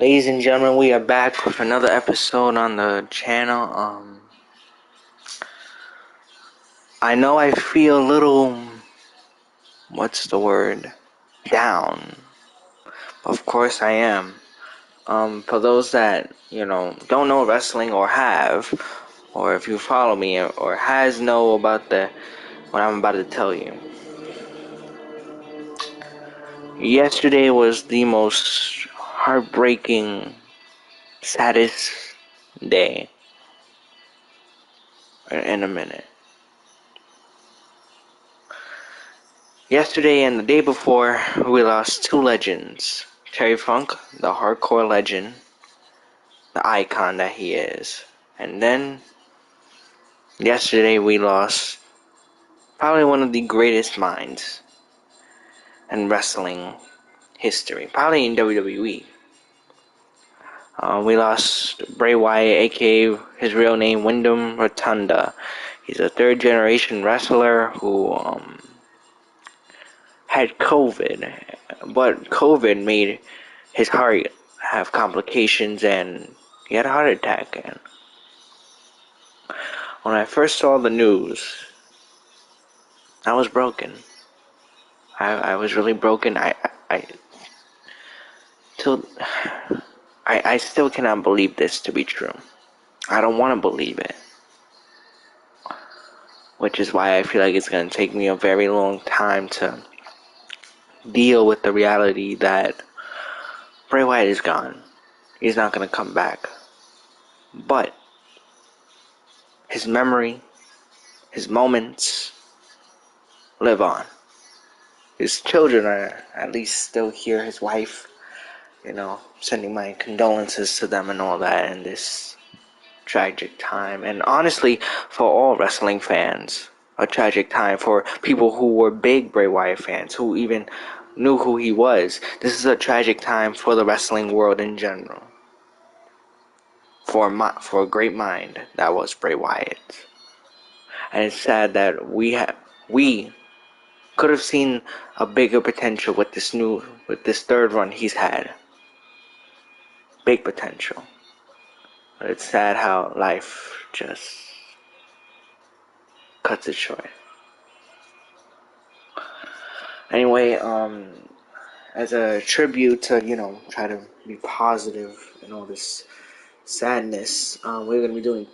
Ladies and gentlemen, we are back with another episode on the channel. I know I feel a little, what's the word, down. Of course I am. For those that, don't know wrestling or have, or if you follow me or has know about what I'm about to tell you. Yesterday was the most heartbreaking, saddest day in a minute. Yesterday and the day before, we lost two legends. Terry Funk, the hardcore legend, the icon that he is. And then, yesterday we lost probably one of the greatest minds in wrestling history, probably in WWE. We lost Bray Wyatt, aka his real name, Windham Rotunda. He's a third generation wrestler who had COVID, but COVID made his heart have complications and he had a heart attack. And when I first saw the news, I was broken. I was really broken. Till I still cannot believe this to be true. I don't want to believe it, which is why I feel like it's going to take me a very long time to deal with the reality that Bray Wyatt is gone. He's not going to come back. But his memory, his moments live on. His children are at least still here. His wife, sending my condolences to them and all that in this tragic time. And honestly, for all wrestling fans, a tragic time. For people who were big Bray Wyatt fans, who even knew who he was. This is a tragic time for the wrestling world in general. For a great mind that was Bray Wyatt. And it's sad that we could have seen a bigger potential with this third run he's had. Big potential. But it's sad how life just cuts it short. Anyway, as a tribute to, try to be positive in all this sadness, we're going to be doing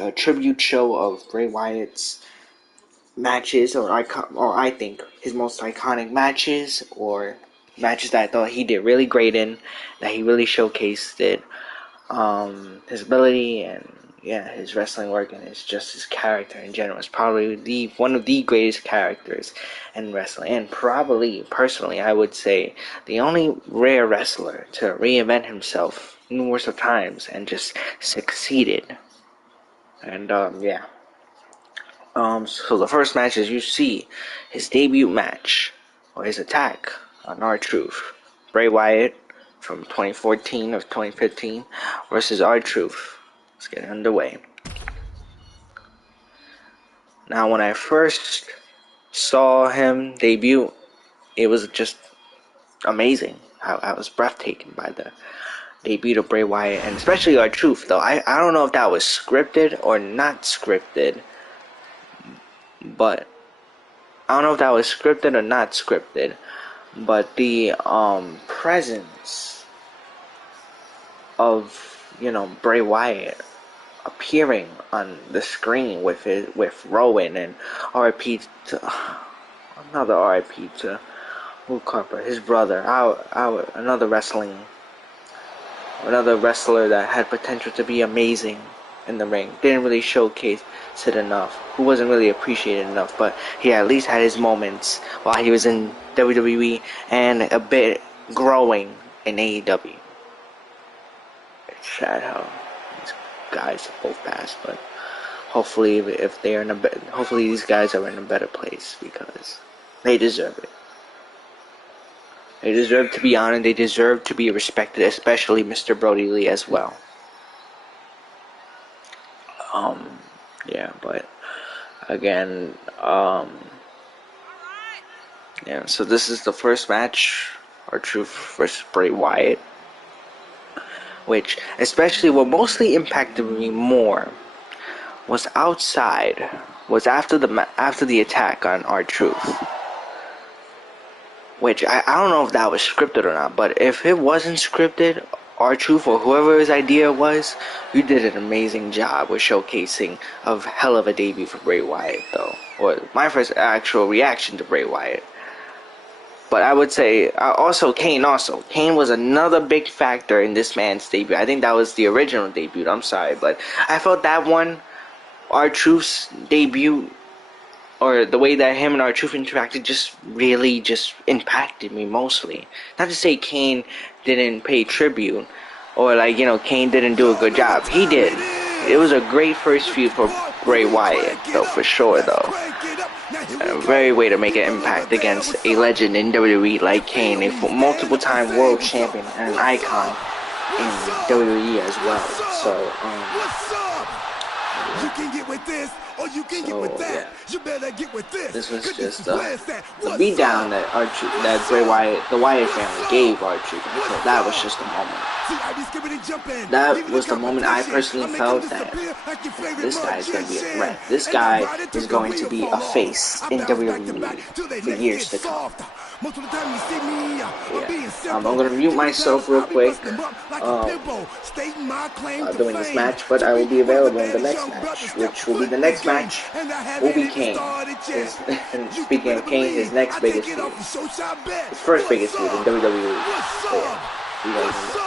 a tribute show of Bray Wyatt's matches, or I think his most iconic matches, or matches that I thought he did really great in, that he really showcased it, his ability and his wrestling work, and his character in general is probably one of the greatest characters in wrestling, and probably personally I would say the only rare wrestler to reinvent himself numerous of times and just succeeded. And so the first match is you see his debut match, or his attack on R-Truth. Bray Wyatt from 2014 or 2015 versus R-Truth. Let's get underway. Now, when I first saw him debut, it was just amazing. I was breathtaking by the debut of Bray Wyatt, and especially R-Truth, though. I don't know if that was scripted or not scripted. But I don't know if that was scripted or not scripted, but the presence of Bray Wyatt appearing on the screen with Rowan, and RIP to another RIP to Luke Harper, his brother, another wrestler that had potential to be amazing in the ring. Didn't really showcase it enough. Who wasn't really appreciated enough, but he at least had his moments while he was in WWE and a bit growing in AEW. It's sad how these guys both passed, but hopefully hopefully these guys are in a better place because they deserve it. They deserve to be honored. They deserve to be respected, especially Mr. Brody Lee as well. But again, so this is the first match, R-Truth versus Bray Wyatt. which, especially what mostly impacted me more, was after the attack on R-Truth. Which I don't know if that was scripted or not, but if it wasn't scripted, R-Truth or whoever his idea was, you did an amazing job with showcasing a hell of a debut for Bray Wyatt, though. Or my first actual reaction to Bray Wyatt. But I would say Kane was another big factor in this man's debut. I think that was the original debut. I'm sorry, but I felt that one, R-Truth's debut, or the way that him and R-Truth interacted, just really impacted me mostly. Not to say Kane didn't pay tribute, or Kane didn't do a good job. He did. It was a great first feud for Bray Wyatt, though, for sure, though. A very way to make an impact against a legend in WWE like Kane, a multiple-time world champion and an icon in WWE as well. So, you can get with this, or you can get with that. Yeah. You better get with this. This was just the beatdown that the Wyatt family gave R-Truth. So that was just a moment. That was the moment I personally felt that this guy is going to be a threat. This guy is going to be a face in WWE for years to come. Yeah. I'm going to mute myself real quick during this match, but I will be available in the next match, which will be the next match will be Kane. And speaking of Kane, his next biggest feud. His first biggest feud in WWE. So yeah, you guys know.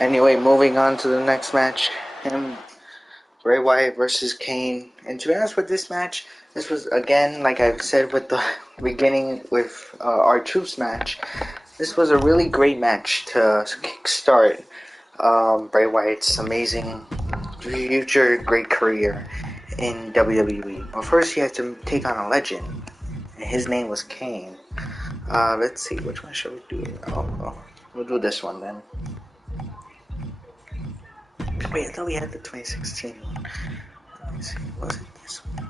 Anyway, moving on to the next match. Bray Wyatt versus Kane. And to be honest with this match, this was, again, like I've said with the beginning with our Troops match, this was a really great match to kickstart Bray Wyatt's amazing future great career in WWE. Well, first he had to take on a legend, and his name was Kane. Let's see, which one should we do? We'll do this one then. Wait, I thought we had the 2016 one. Let me see, was it this one?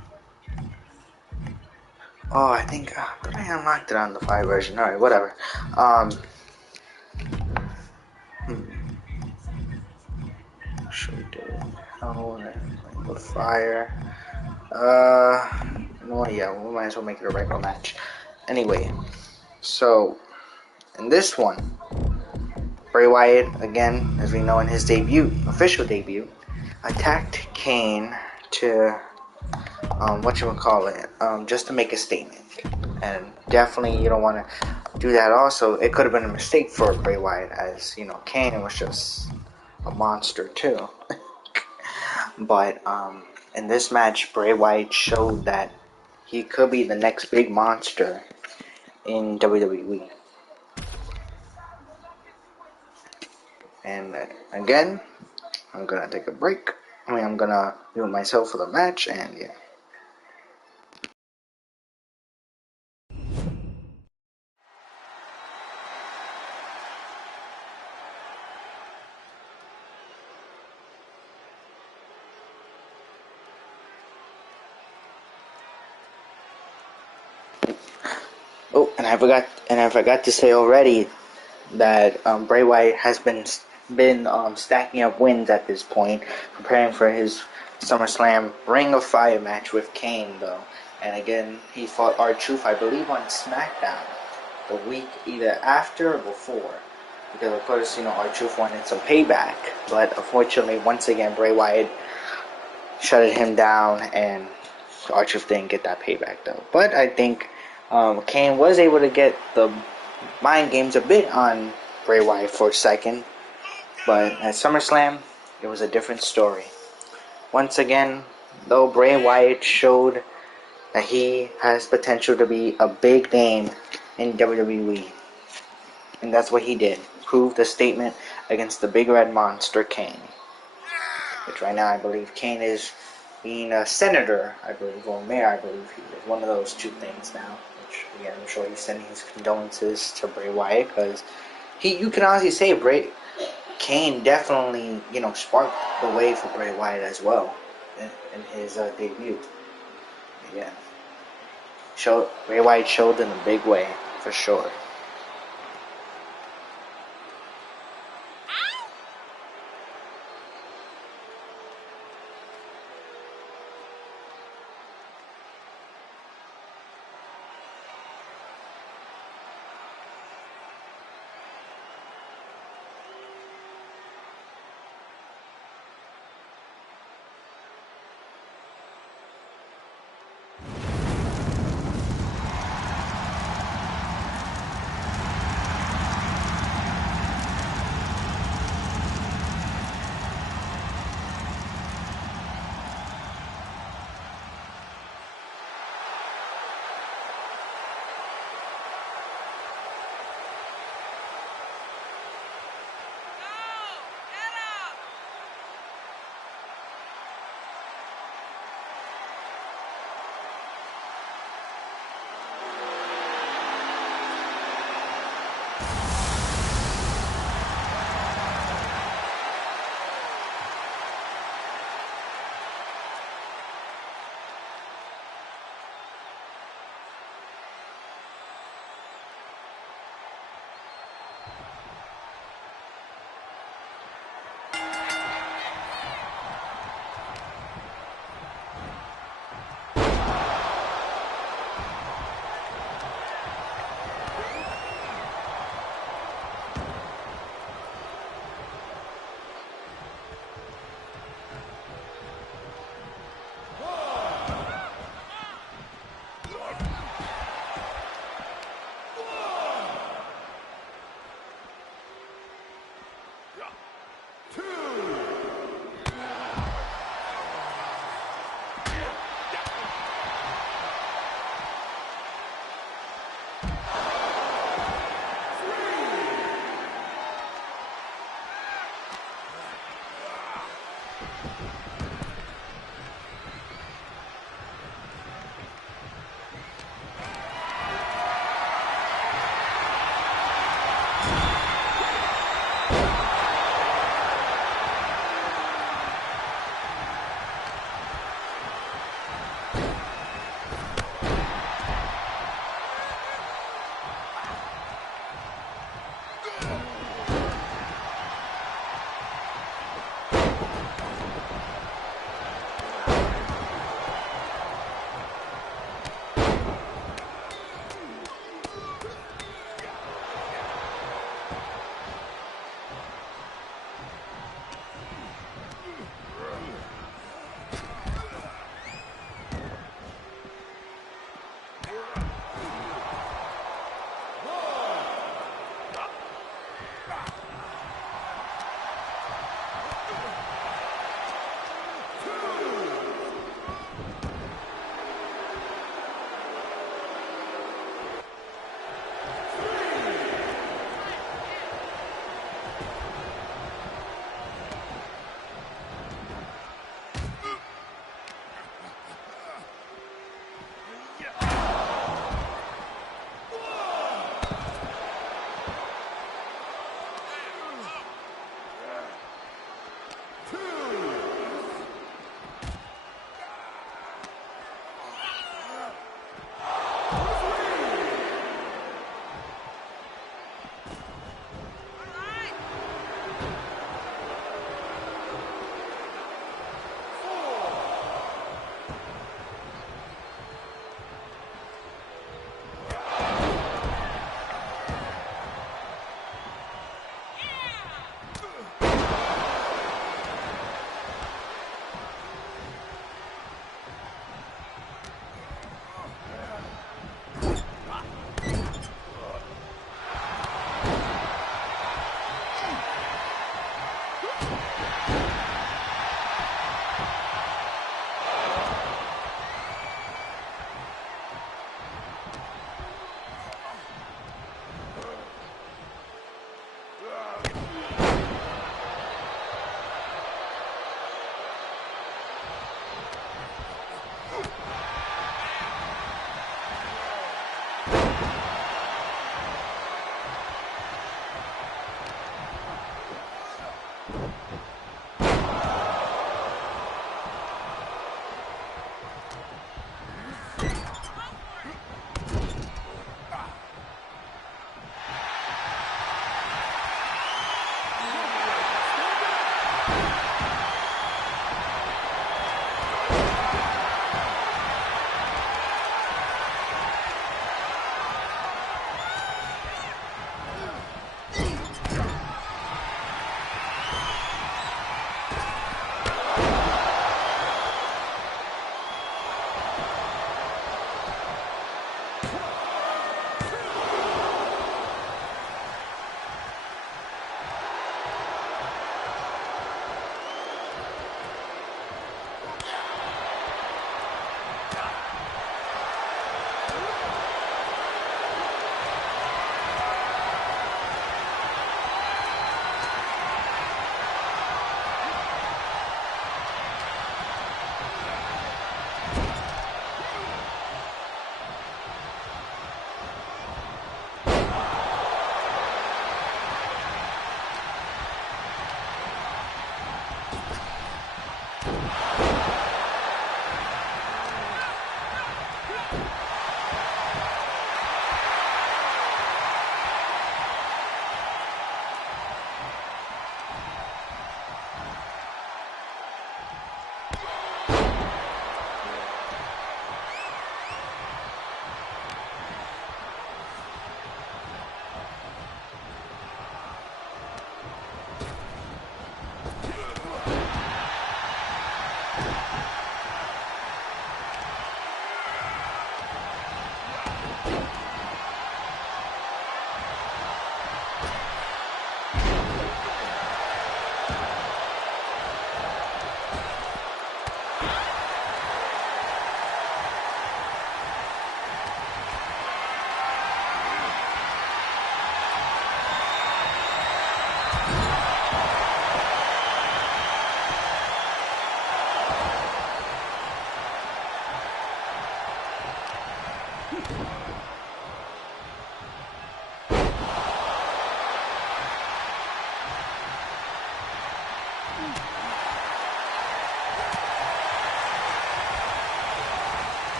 Oh, I think, I thought I unlocked it on the 5 version. Alright, whatever. Should we do hell and with fire? No, yeah, we might as well make it a regular match. Anyway, so in this one, Bray Wyatt, again, as we know in his debut, official debut, attacked Kane to, just to make a statement. And definitely you don't want to do that also. It could have been a mistake for Bray Wyatt, as, you know, Kane was just a monster too. But in this match, Bray Wyatt showed that he could be the next big monster in WWE. And again, I'm gonna take a break. I'm gonna mute myself for the match, and yeah. Oh, and I forgot to say already that Bray Wyatt has been stacking up wins at this point, preparing for his SummerSlam Ring of Fire match with Kane, though. And again, he fought R-Truth, I believe, on SmackDown the week either after or before, because of course, you know, R-Truth wanted some payback, but unfortunately, once again, Bray Wyatt shut him down, and R-Truth didn't get that payback, though. But I think Kane was able to get the mind games a bit on Bray Wyatt for a second, but at SummerSlam, it was a different story. Once again, though, Bray Wyatt showed that he has potential to be a big name in WWE, and that's what he did. Proved a statement against the big red monster Kane, which right now I believe Kane is being a senator, I believe, or mayor, I believe he is. One of those two things now. Which, again, I'm sure he's sending his condolences to Bray Wyatt, because you can honestly say Kane definitely, you know, sparked the way for Bray Wyatt as well in his debut. Yeah. Bray Wyatt showed in a big way, for sure.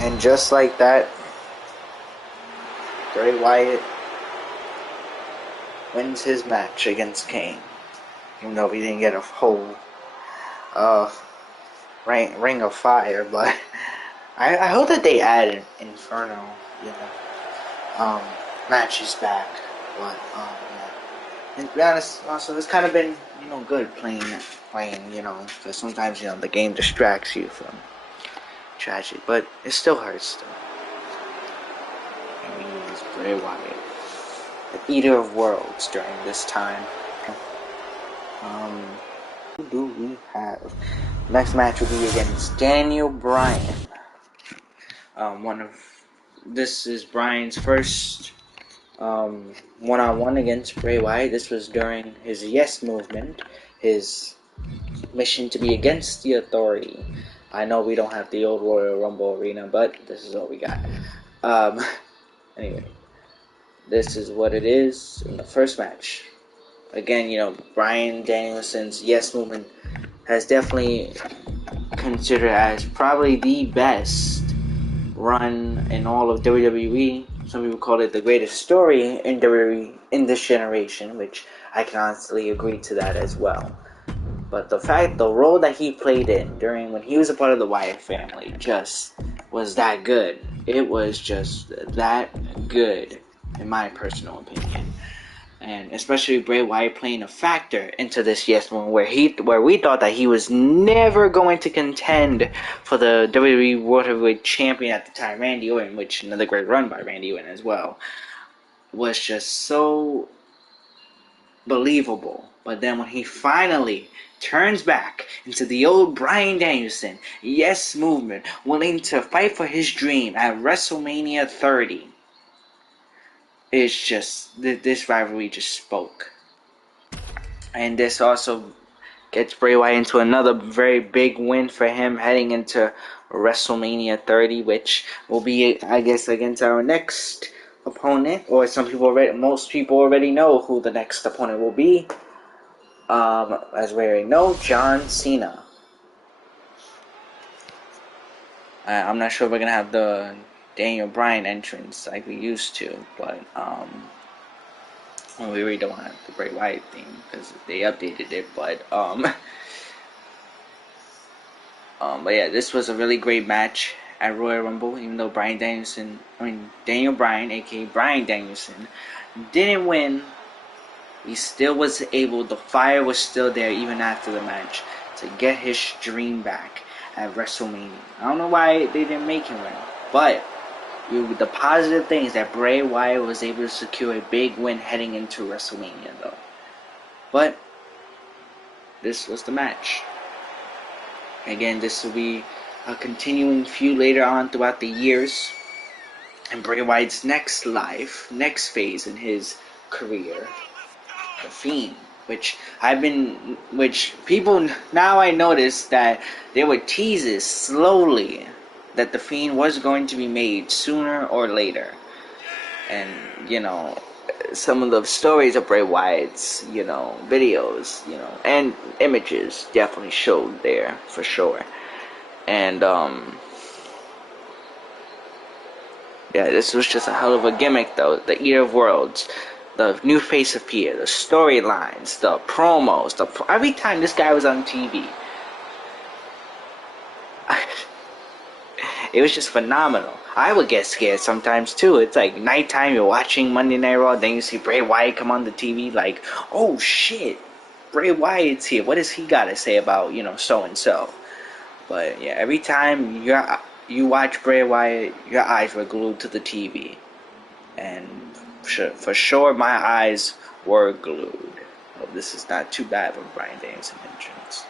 And just like that, Bray Wyatt wins his match against Kane. Even though he didn't get a whole ring of fire, but I hope that they add Inferno, matches back. But yeah. And to be honest, also it's kind of been good playing, because sometimes the game distracts you from tragedy, but it still hurts still. And we use Bray Wyatt, the Eater of Worlds, during this time. Who do we have? Next match will be against Daniel Bryan. This is Bryan's first one-on-one against Bray Wyatt. This was during his Yes movement, his mission to be against the Authority. I know we don't have the old Royal Rumble arena, but this is what we got. Anyway, this is what it is in the first match. Again, Bryan Danielson's Yes movement has definitely considered as probably the best run in all of WWE. Some people call it the greatest story in WWE in this generation, which I can honestly agree to that as well. But the role that he played in during when he was a part of the Wyatt family just was that good. It was just that good, in my personal opinion. And especially Bray Wyatt playing a factor into this Yes one, where we thought that he was never going to contend for the WWE World Heavyweight Champion at the time, Randy Orton, which another great run by Randy Orton as well, was just so believable. But then when he finally turns back into the old Bryan Danielson Yes movement, willing to fight for his dream at WrestleMania 30, it's just, this rivalry just spoke. And this also gets Bray Wyatt into another very big win for him heading into WrestleMania 30, which will be, I guess, against our next opponent, or most people already know who the next opponent will be. As we already know, John Cena. I'm not sure if we're gonna have the Daniel Bryan entrance like we used to, but we really don't have the Bray Wyatt thing because they updated it. But yeah, this was a really great match at Royal Rumble. Even though Daniel Bryan, aka Bryan Danielson, didn't win, he still was able. The fire was still there even after the match to get his dream back at WrestleMania. I don't know why they didn't make him win, but the positive thing is that Bray Wyatt was able to secure a big win heading into WrestleMania, though. But this was the match. Again, this will be a continuing feud later on throughout the years, and Bray Wyatt's next phase in his career, the Fiend, which people now, I noticed that there were teases slowly that the Fiend was going to be made sooner or later. And, some of the stories of Bray Wyatt's, videos, and images definitely showed there, for sure. And, yeah, this was just a hell of a gimmick, though. The Eater of Worlds, the new face appear, the storylines, the promos, every time this guy was on TV, it was just phenomenal. I would get scared sometimes too. It's like nighttime, you're watching Monday Night Raw, then you see Bray Wyatt come on the TV, like, oh shit, Bray Wyatt's here. What does he got to say about, so and so? But yeah, every time you watch Bray Wyatt, your eyes were glued to the TV, and for sure my eyes were glued. Well, this is not too bad of a Bryan Danielson entrance.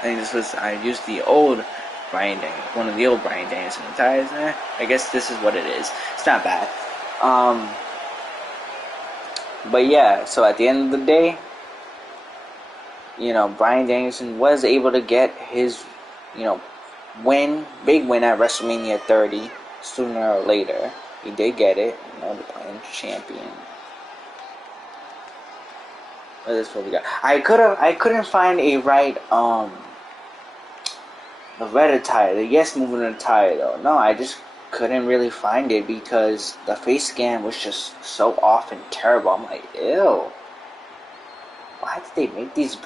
I think I used the old one of the old Bryan Danielson attires. I guess this is what it is. It's not bad. But yeah, so at the end of the day, Bryan Danielson was able to get his, big win at WrestleMania 30 sooner or later. He did get it. No, the playing champion. What is this what we got? I couldn't find a right the red attire, the yes movement attire though. No, I just couldn't really find it because the face scan was just so off and terrible. I'm like, ew. Why did they make these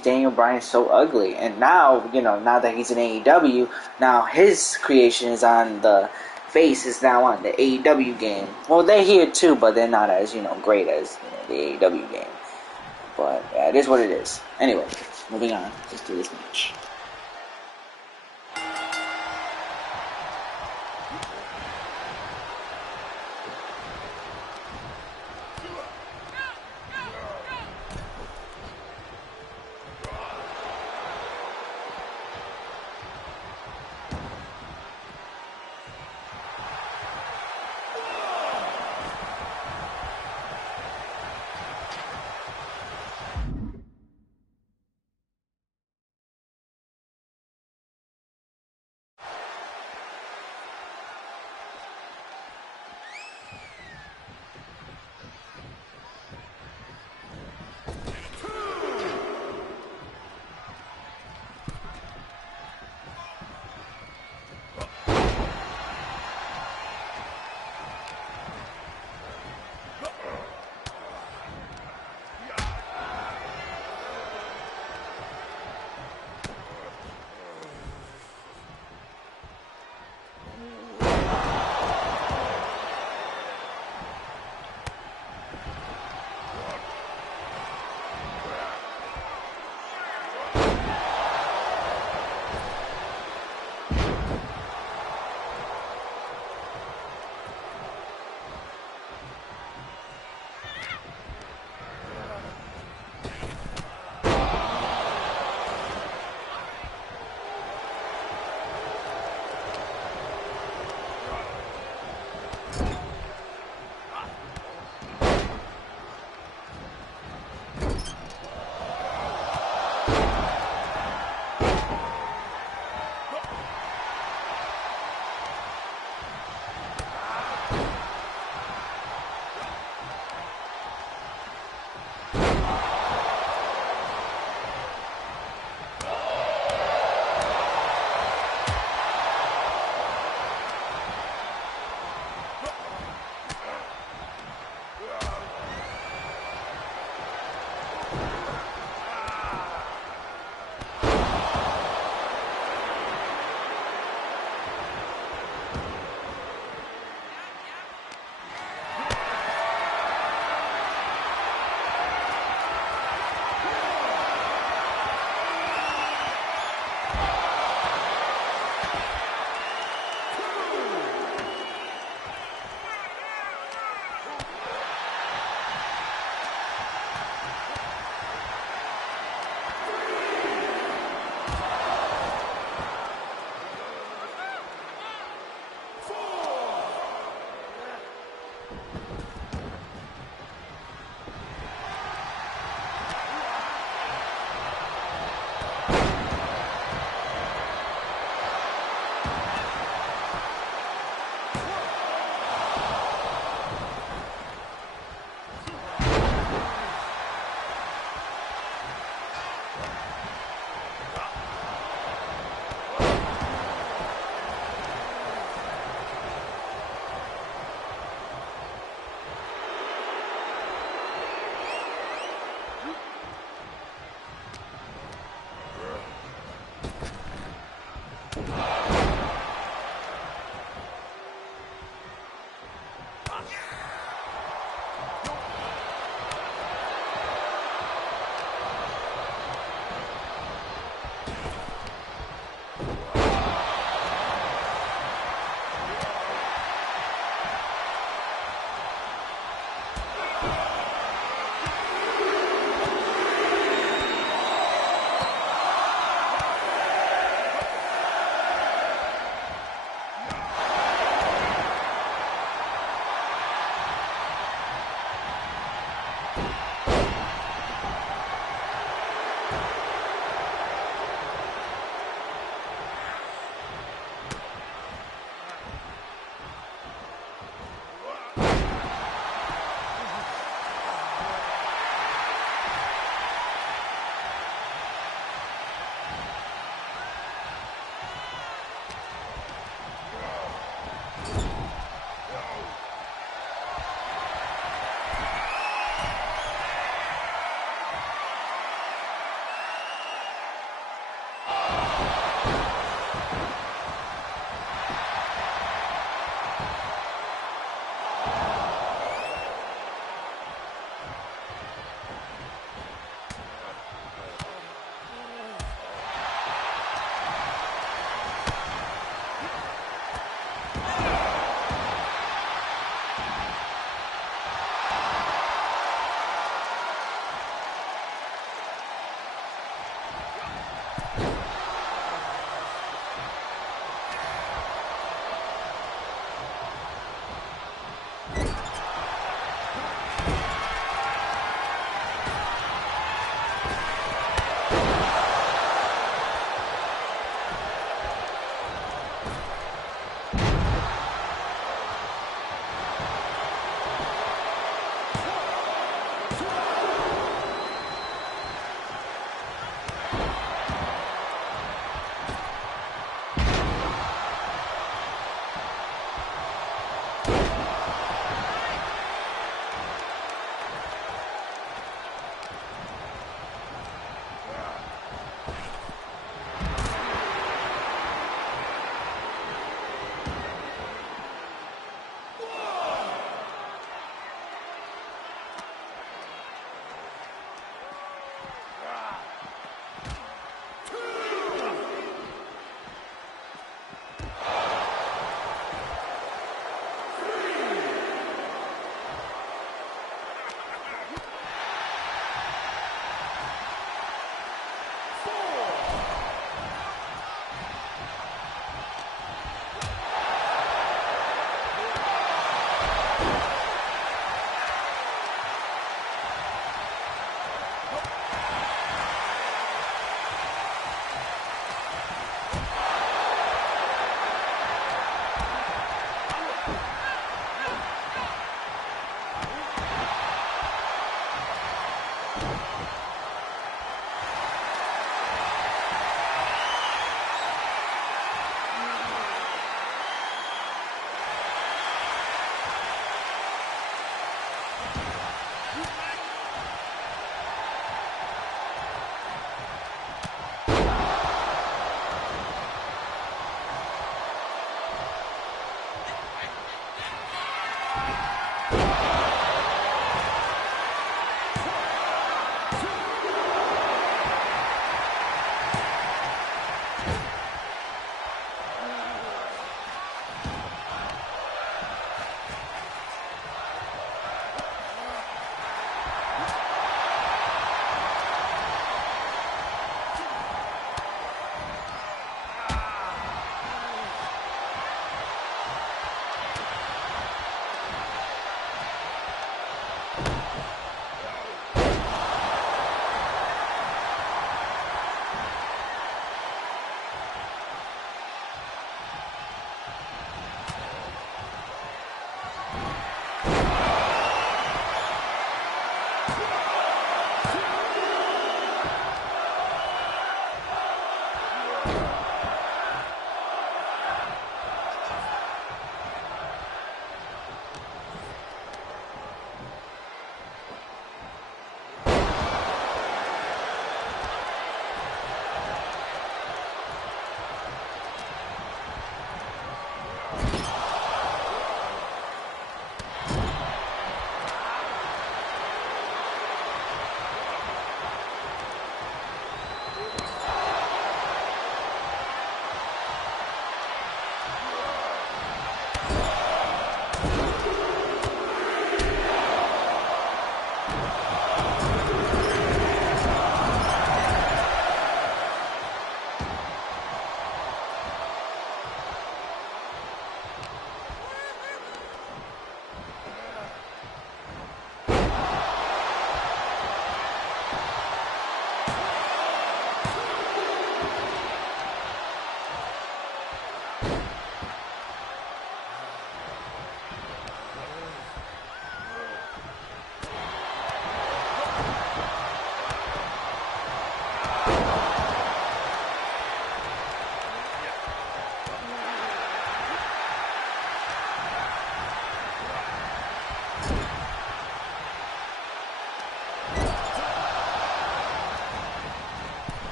Daniel Bryan so ugly? And now, now that he's in AEW, now his creation is on the face is now on the AEW game. Well, they're here too, but they're not as, great as the AEW game. But yeah, it is what it is. Anyway, moving on. Let's do this match.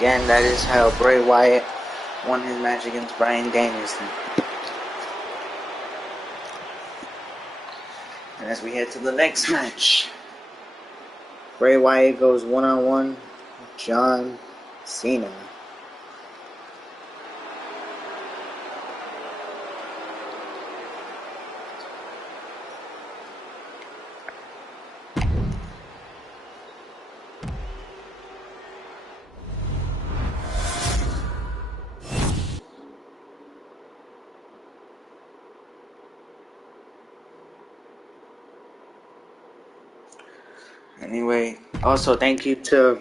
again, that is how Bray Wyatt won his match against Bryan Danielson. And as we head to the next match, Bray Wyatt goes one-on-one with John Cena. Anyway, also thank you to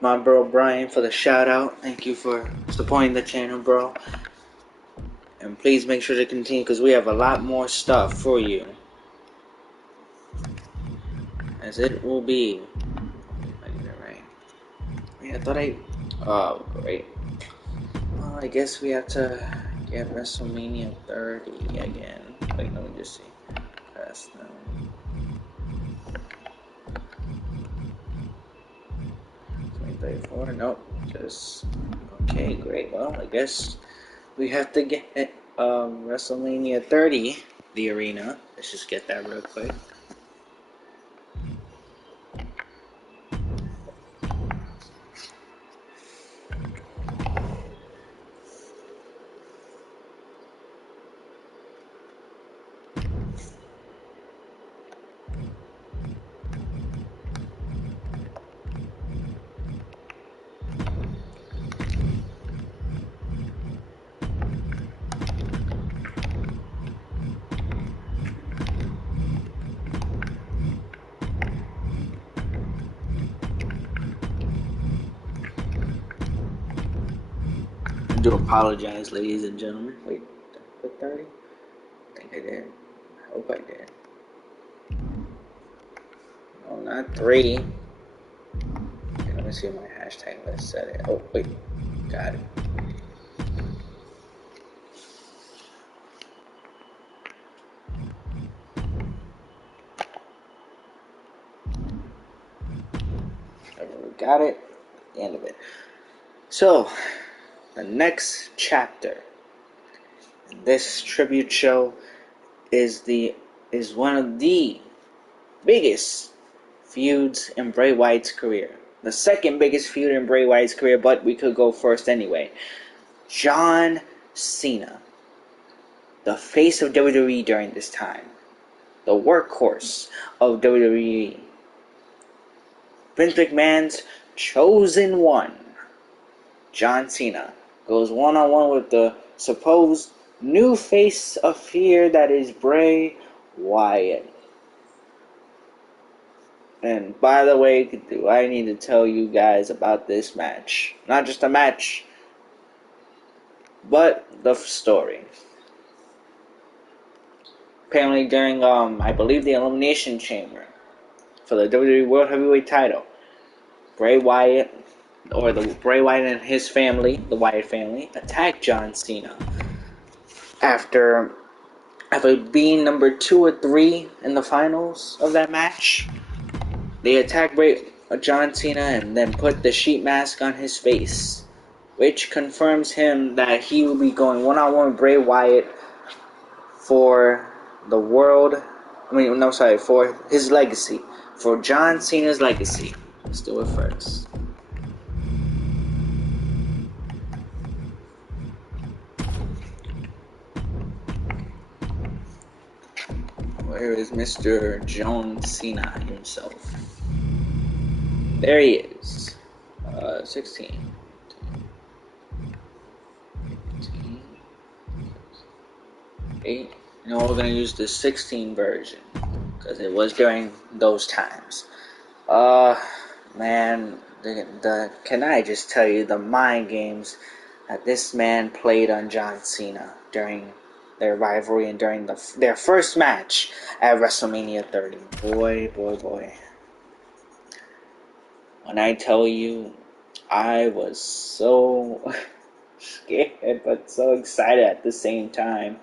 my bro Brian for the shout out. Thank you for supporting the channel, bro. And please make sure to continue because we have a lot more stuff for you. As it will be. I get it right. Yeah, I thought I. Oh, great. Well, I guess we have to get WrestleMania 30 again. Wait, let me just see. That's no. Nope. Just okay, great. Well, I guess we have to get WrestleMania 30, the arena. Let's just get that real quick. I do apologize, ladies and gentlemen. Wait, did I put 30? I think I did. I hope I did. No, not 3. Okay, let me see if my hashtag list said it. Oh, wait. Got it. We got it. The end of it. So, the next chapter in this tribute show is one of the biggest feuds in Bray Wyatt's career. The second biggest feud in Bray Wyatt's career, but we could go first anyway. John Cena, the face of WWE during this time, the workhorse of WWE, Vince McMahon's chosen one, John Cena, goes one-on-one with the supposed new face of fear that is Bray Wyatt. And by the way, do I need to tell you guys about this match? Not just a match, but the story. Apparently during, I believe the Elimination Chamber for the WWE World Heavyweight title, Bray Wyatt, or the Bray Wyatt and his family, the Wyatt family, attacked John Cena after being number 2 or 3 in the finals of that match. They attacked John Cena and then put the sheet mask on his face, which confirms him that he will be going one-on-one with Bray Wyatt for the world. For his legacy, for John Cena's legacy. Let's do it first. Where is Mr. John Cena himself? There he is. 16. 18. 8. You know, we're going to use the 16 version, because it was during those times. Man, can I just tell you the mind games that this man played on John Cena during their rivalry and during their first match at WrestleMania 30. Boy. When I tell you, I was so scared but so excited at the same time,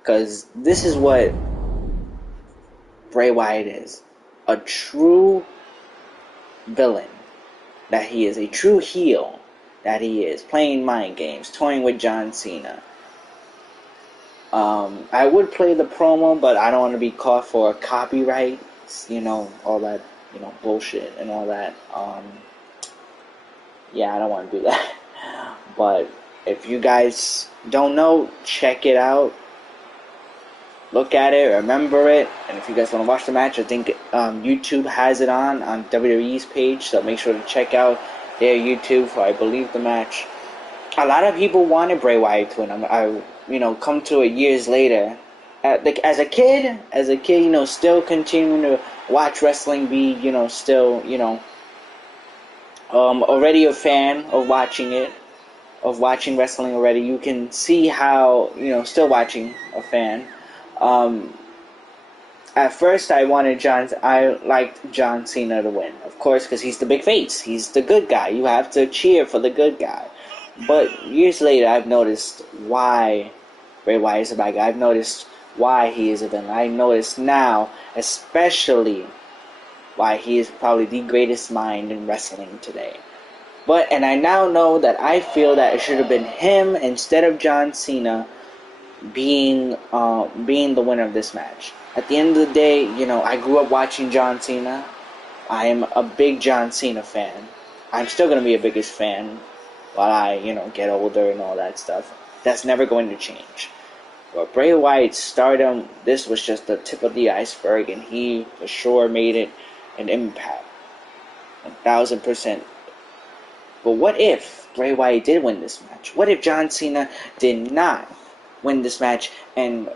because this is what Bray Wyatt is. A true villain. That he is a true heel. that he is, playing mind games, toying with John Cena. I would play the promo, but I don't want to be caught for copyright, all that, bullshit and all that. Yeah, I don't want to do that. But if you guys don't know, check it out. Look at it, remember it, and if you guys want to watch the match, I think YouTube has it on WWE's page, so make sure to check out their YouTube for, I believe, the match. A lot of people wanted Bray Wyatt to win. Come to it years later. As a kid, still continuing to watch wrestling, already a fan of watching it, of watching wrestling already. You can see how, still watching a fan. At first, I liked John Cena to win, of course, because he's the big face. He's the good guy. You have to cheer for the good guy. But years later, I've noticed why Bray Wyatt is a bad guy. I've noticed why he is a villain. I notice now, especially, why he is probably the greatest mind in wrestling today. And I now know that I feel that it should have been him instead of John Cena being the winner of this match. At the end of the day, I grew up watching John Cena. I am a big John Cena fan. I'm still going to be a biggest fan while I, get older and all that stuff. That's never going to change. But Bray Wyatt's stardom, this was just the tip of the iceberg, and he for sure made it an impact. 1,000%. But what if Bray Wyatt did win this match? What if John Cena did not win this match and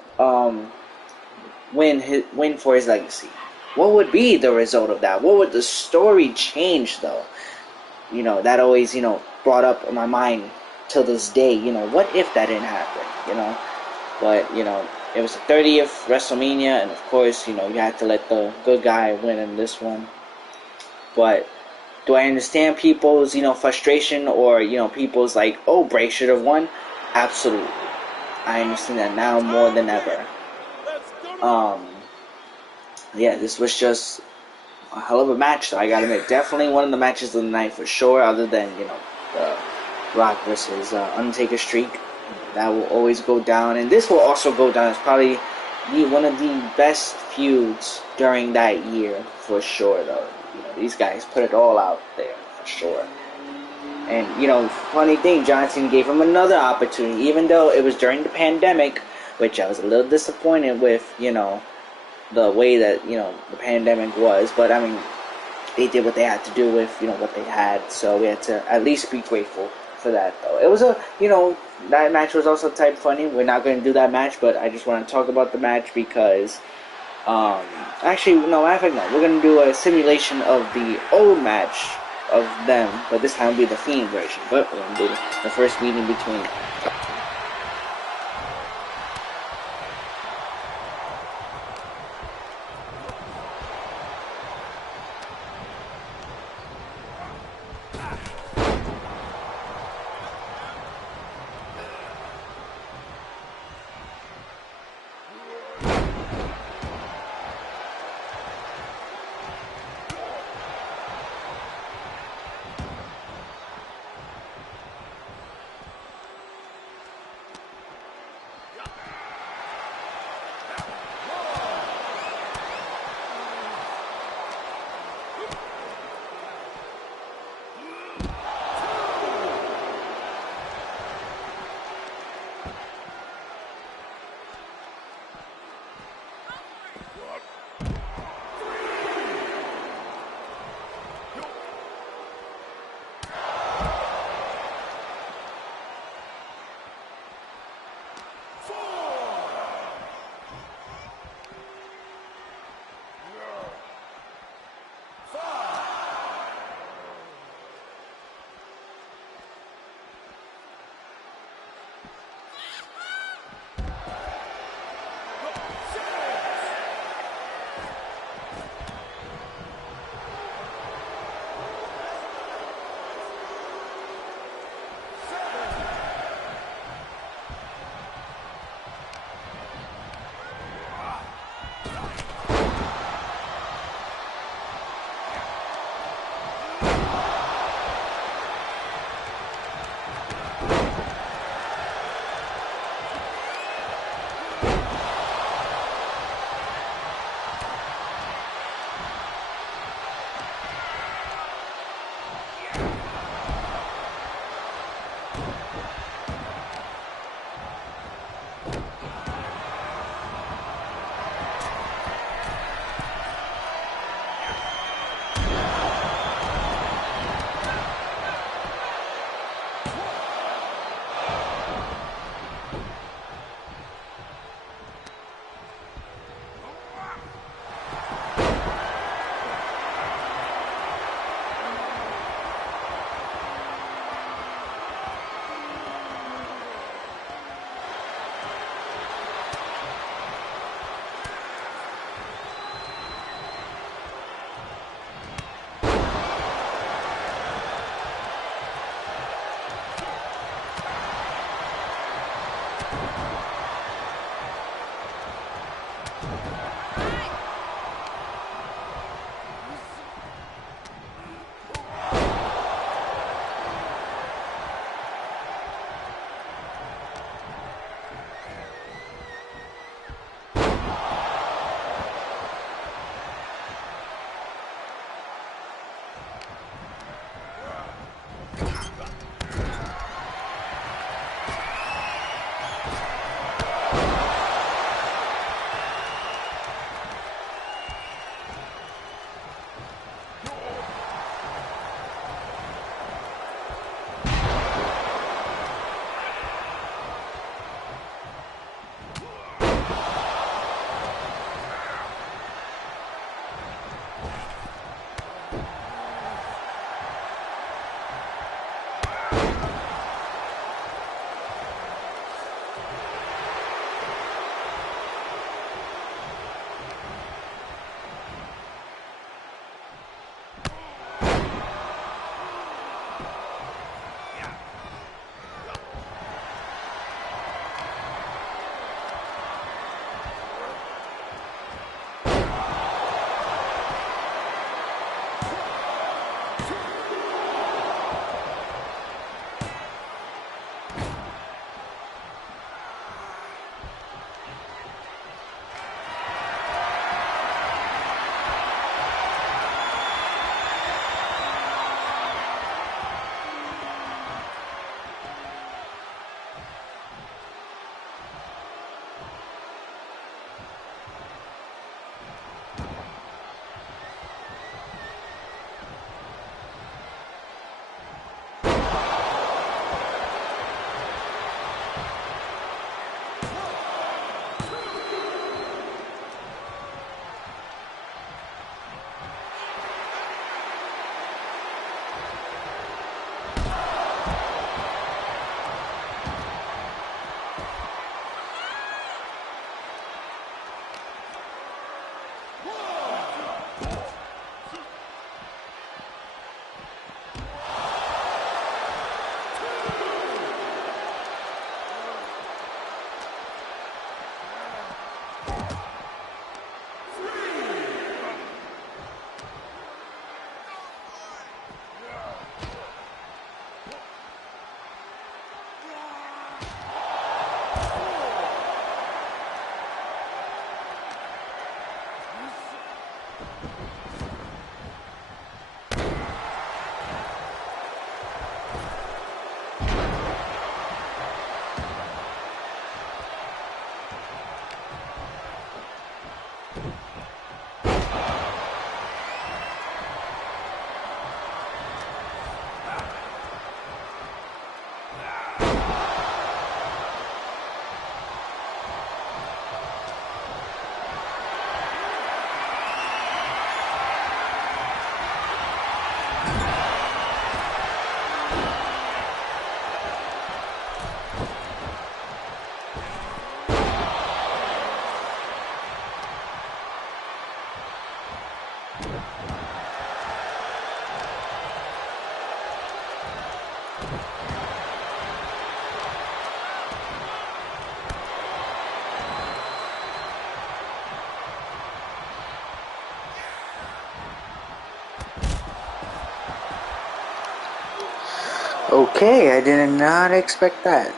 win for his legacy? What would be the result of that? What would the story change, though? That always, brought up in my mind till this day. What if that didn't happen? But, it was the 30th WrestleMania, and of course, you had to let the good guy win in this one. But do I understand people's, frustration or, people's like, oh, Bray should have won? Absolutely. I understand that now more than ever. Yeah, this was just a hell of a match, though, I gotta admit. Definitely one of the matches of the night for sure, other than, the Rock versus Undertaker streak. That will always go down, and this will also go down as probably one of the best feuds during that year, for sure, though. These guys put it all out there, for sure. And, funny thing, John Cena gave him another opportunity, even though it was during the pandemic, which I was a little disappointed with, the way that, the pandemic was. But, they did what they had to do with, what they had. So we had to at least be grateful for that, though. It was that match was also type funny. We're not going to do that match, but I just want to talk about the match because, actually, no, matter of fact, no. We're going to do a simulation of the old match of them, but this time will be the Fiend version. But we're going to do the first meeting between Okay, I did not expect that.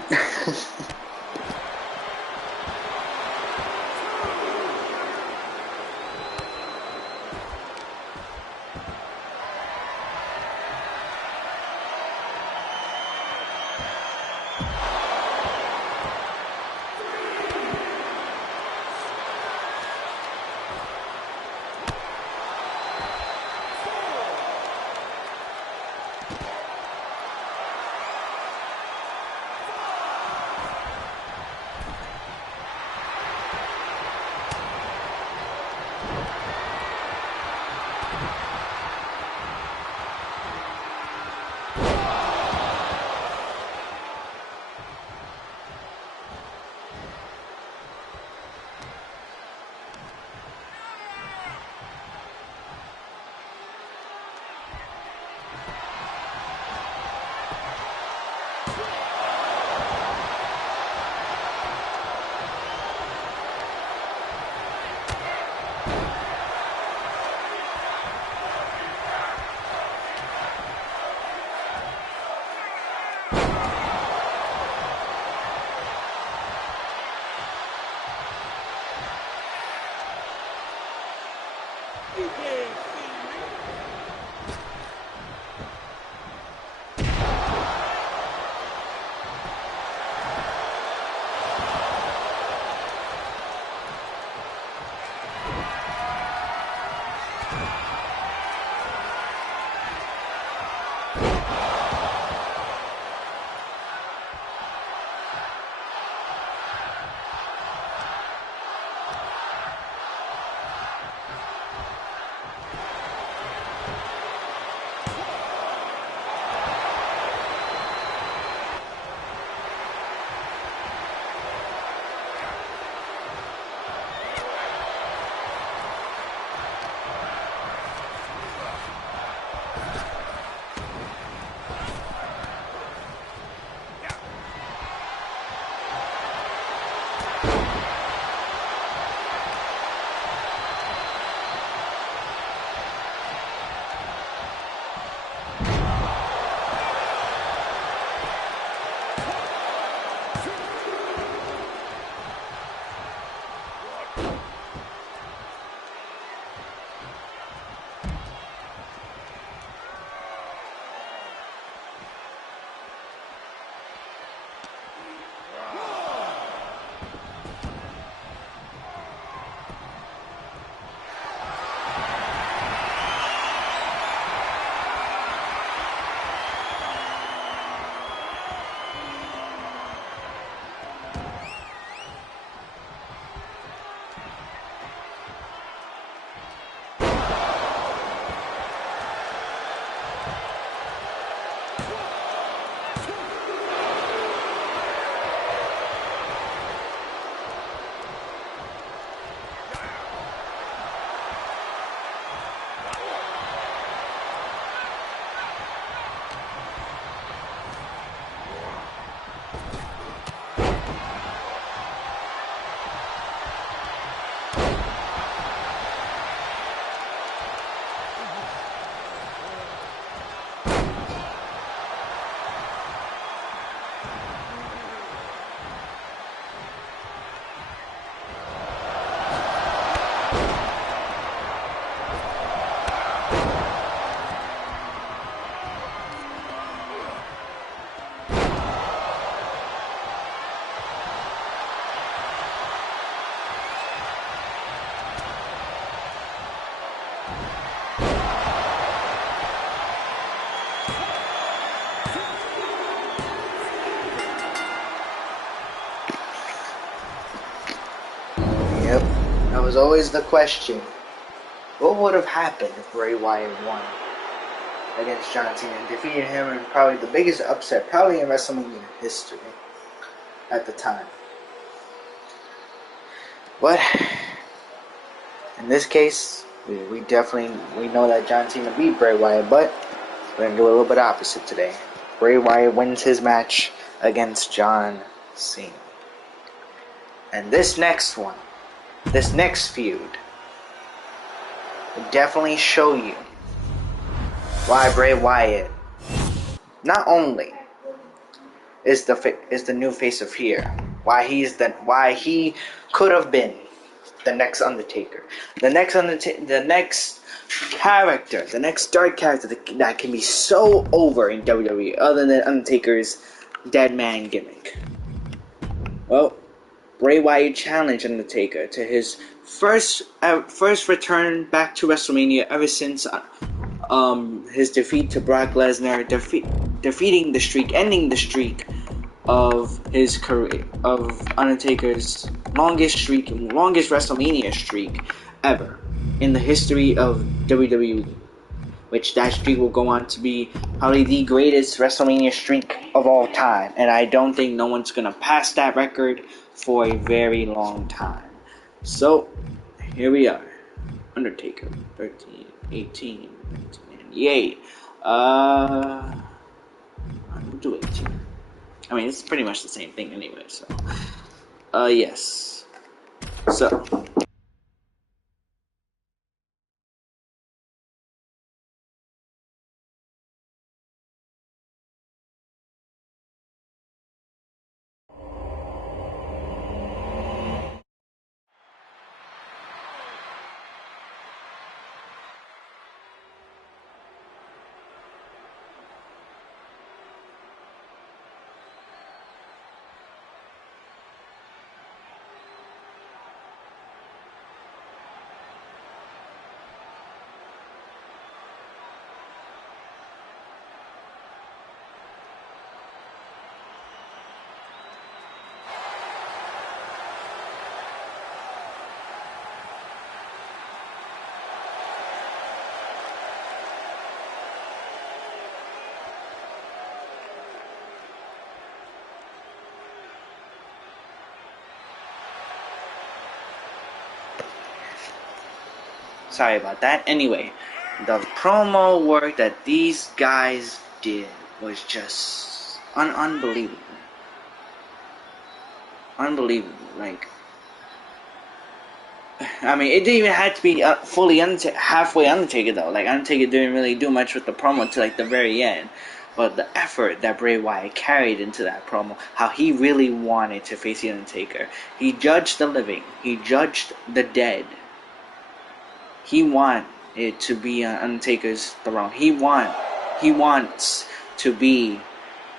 Yep, that was always the question. What would have happened if Bray Wyatt won against John Cena and defeated him in probably the biggest upset, probably in WrestleMania history at the time? But in this case, we know that John Cena beat Bray Wyatt, but we're gonna do a little bit opposite today. Bray Wyatt wins his match against John Cena. And this next feud, will definitely show you why Bray Wyatt not only is the new face of here, why he could have been the next Undertaker, the next character, the next dark character that can be so over in WWE, other than Undertaker's dead man gimmick. Well, Bray Wyatt challenged Undertaker to his first return back to WrestleMania ever since his defeat to Brock Lesnar, defeating the streak, ending the streak of his career, of Undertaker's longest WrestleMania streak ever in the history of WWE, which that streak will go on to be probably the greatest WrestleMania streak of all time, and I don't think no one's gonna pass that record for a very long time. So here we are, Undertaker, 13, 18, 1998. We'll do 18. I mean, it's pretty much the same thing anyway, so. Yes. So. Sorry about that. Anyway, the promo work that these guys did was just unbelievable. Unbelievable. Like, I mean, it didn't even have to be fully halfway Undertaker though. Like, Undertaker didn't really do much with the promo till like the very end. But the effort that Bray Wyatt carried into that promo, how he really wanted to face the Undertaker. He judged the living. He judged the dead. He wants it to be on Undertaker's throne. He wants to be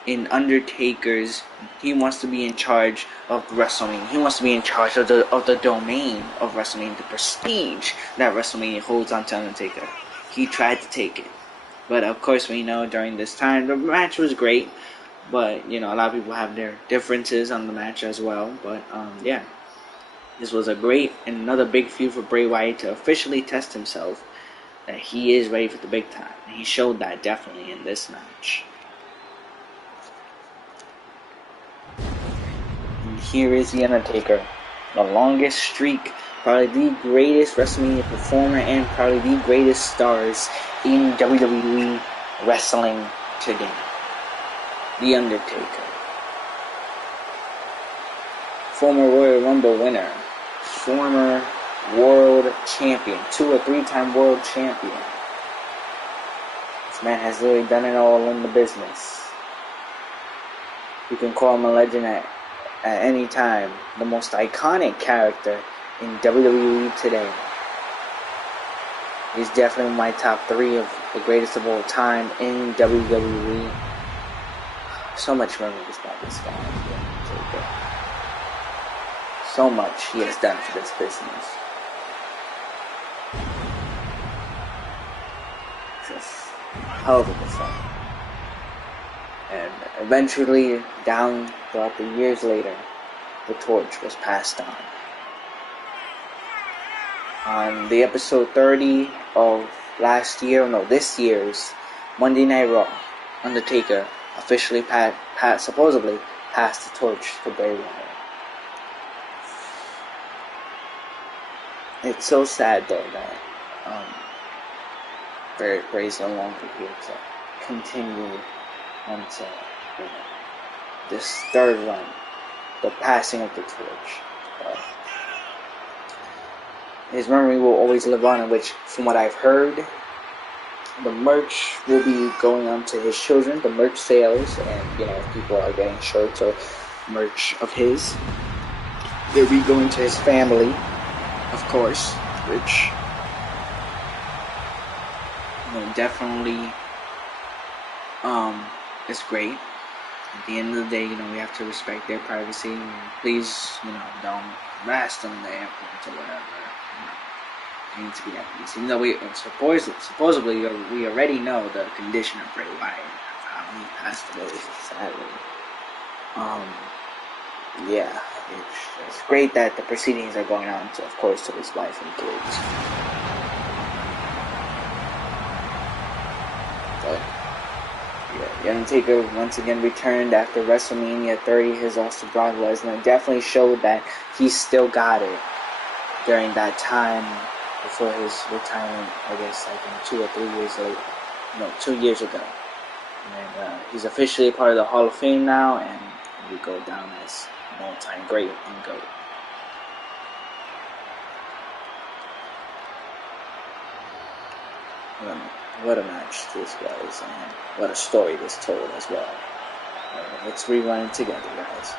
in Undertaker's. He wants to be in charge of WrestleMania. He wants to be in charge of the domain of WrestleMania, the prestige that WrestleMania holds on to Undertaker. He tried to take it, but of course we know during this time the match was great, but you know a lot of people have their differences on the match as well. But yeah. This was a great and another big feud for Bray Wyatt to officially test himself that he is ready for the big time. And he showed that definitely in this match. And here is The Undertaker, the longest streak, probably the greatest WrestleMania performer and probably the greatest stars in WWE wrestling today. The Undertaker. Former Royal Rumble winner. Former world champion, 2 or 3-time world champion. This man has literally done it all in the business. You can call him a legend at any time. The most iconic character in WWE today. He's definitely my top 3 of the greatest of all time in WWE. So much memories about this guy. So much he has done for this business. Just hell of a performer. And eventually, down throughout the years later, the torch was passed on. On the episode 30 of this year's Monday Night Raw, Undertaker officially supposedly passed the torch to Bray Wyatt. It's so sad though that Bray's no longer here to continue until this third run, the passing of the torch. His memory will always live on, in which, from what I've heard, the merch will be going on to his children, the merch sales, and people are getting shirts or merch of his. They'll be going to his family, of course, which definitely is great. At the end of the day, we have to respect their privacy. And please, don't harass them in the airport or whatever. They need to be at peace. Even though we supposedly we already know the condition of Bray Wyatt, how he passed away, sadly. Yeah, it's great that the proceedings are going on to, of course, to his wife and kids. But yeah, The Undertaker once again returned after WrestleMania 30. His loss to Brock Lesnar definitely showed that he still got it during that time before his retirement. I guess 2 or 3 years later. No, 2 years ago. And he's officially a part of the Hall of Fame now, and he will go down as an all-time great and GOAT. What a match this was, and what a story this told as well. Let's rerun it together, guys.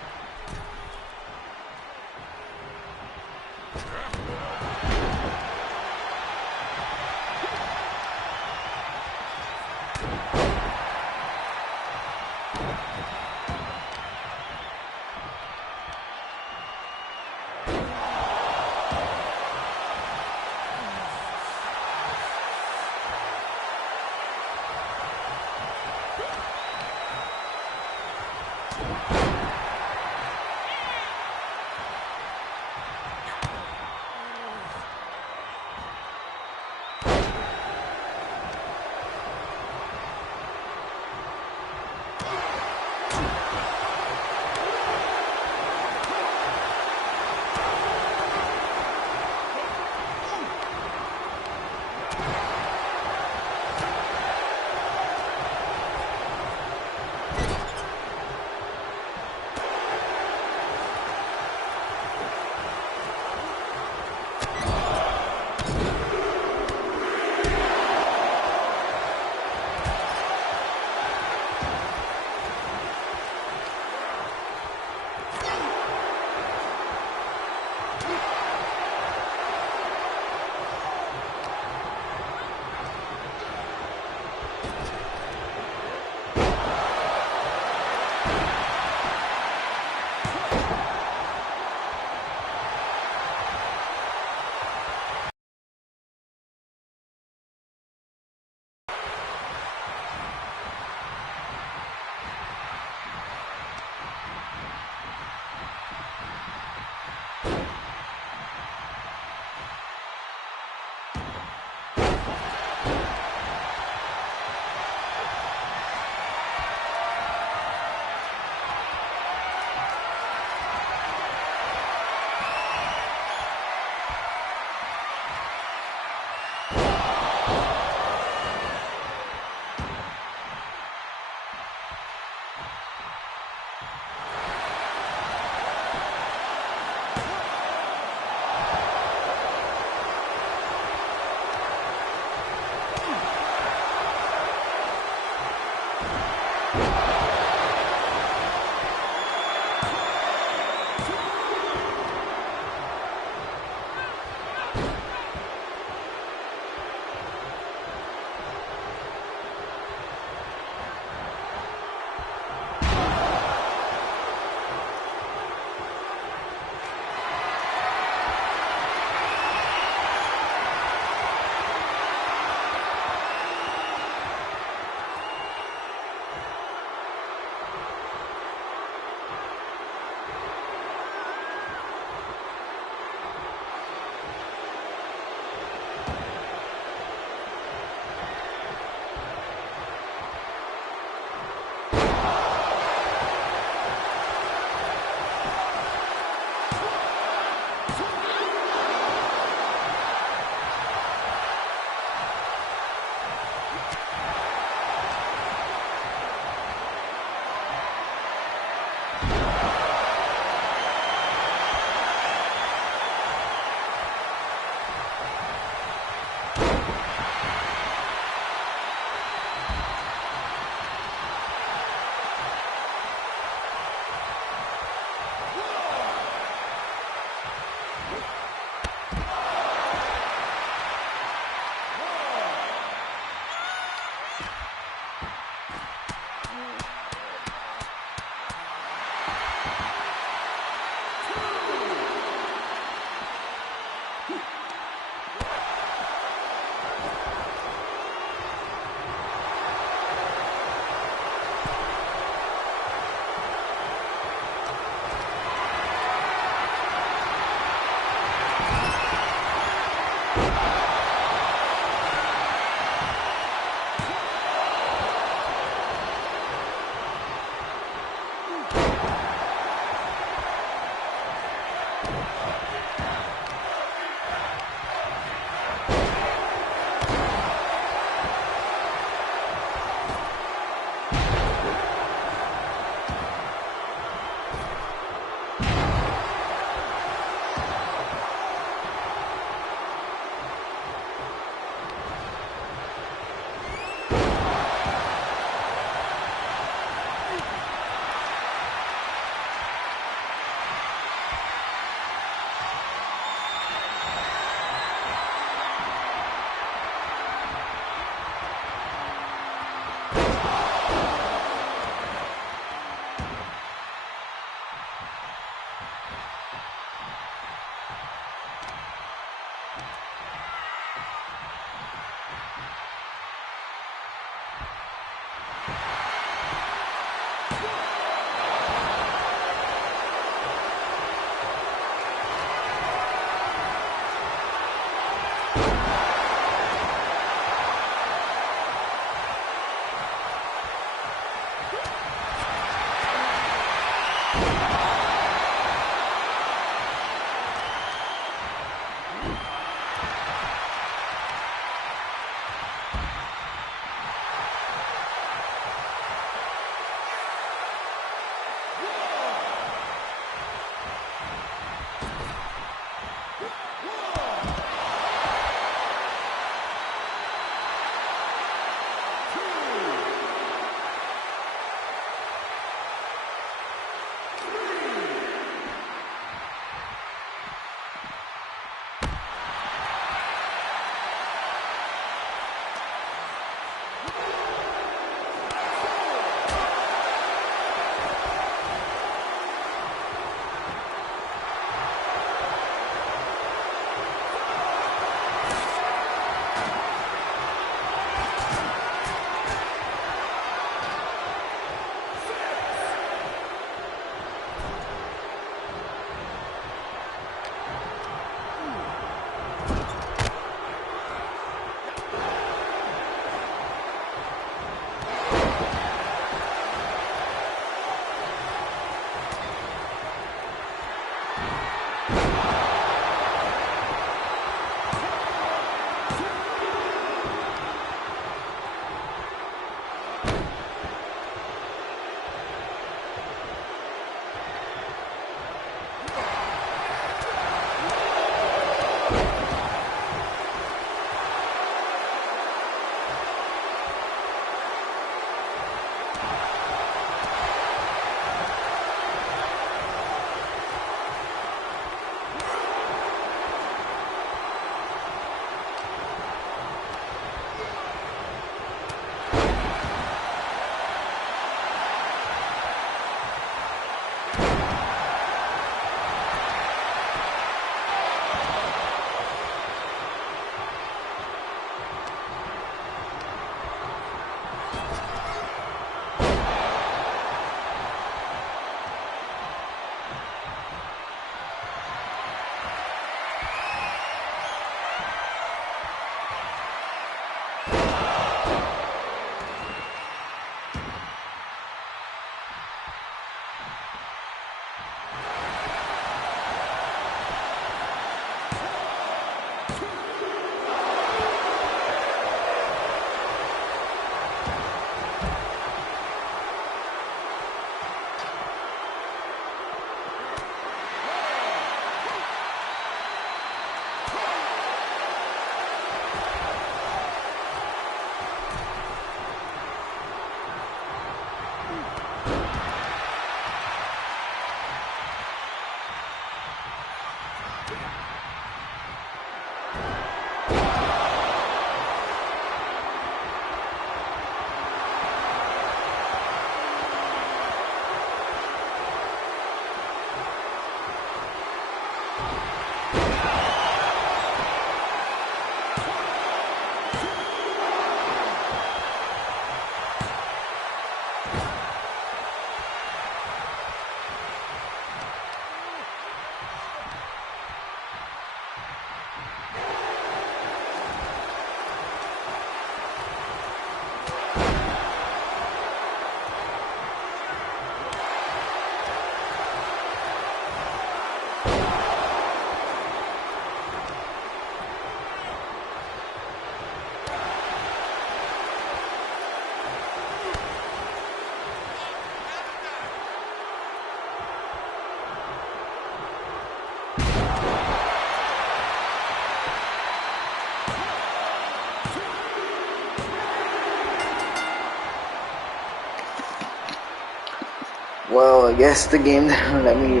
Well, I guess the game didn't let me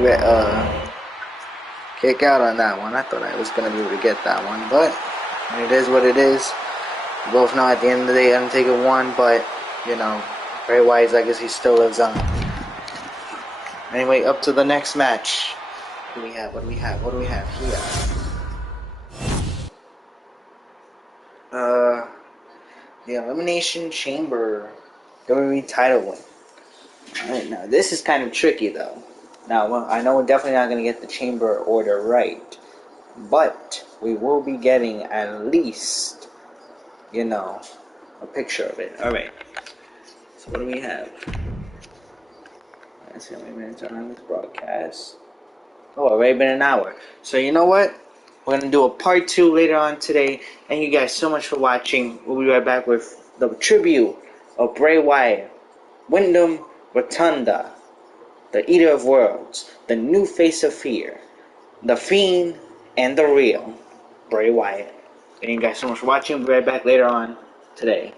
kick out on that one. I thought I was going to be able to get that one, but it is what it is. We both know at the end of the day, Undertaker won, but, you know, Bray Wyatt's legacy still lives on. Anyway, up to the next match. What do we have? What do we have? What do we have here? The Elimination Chamber WWE title win. Alright, now this is kind of tricky though. Now, well, I know we're definitely not going to get the chamber order right, but we will be getting at least, you know, a picture of it. Alright, so what do we have? Let's see how many minutes are on this broadcast. Oh, already been an hour. So you know what? We're going to do a part 2 later on today. Thank you guys so much for watching. We'll be right back with the tribute of Bray Wyatt, Windham, Rotunda, the Eater of Worlds, the new face of fear, the Fiend, and the real Bray Wyatt. Thank you guys so much for watching. We'll be right back later on today.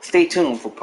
Stay tuned for part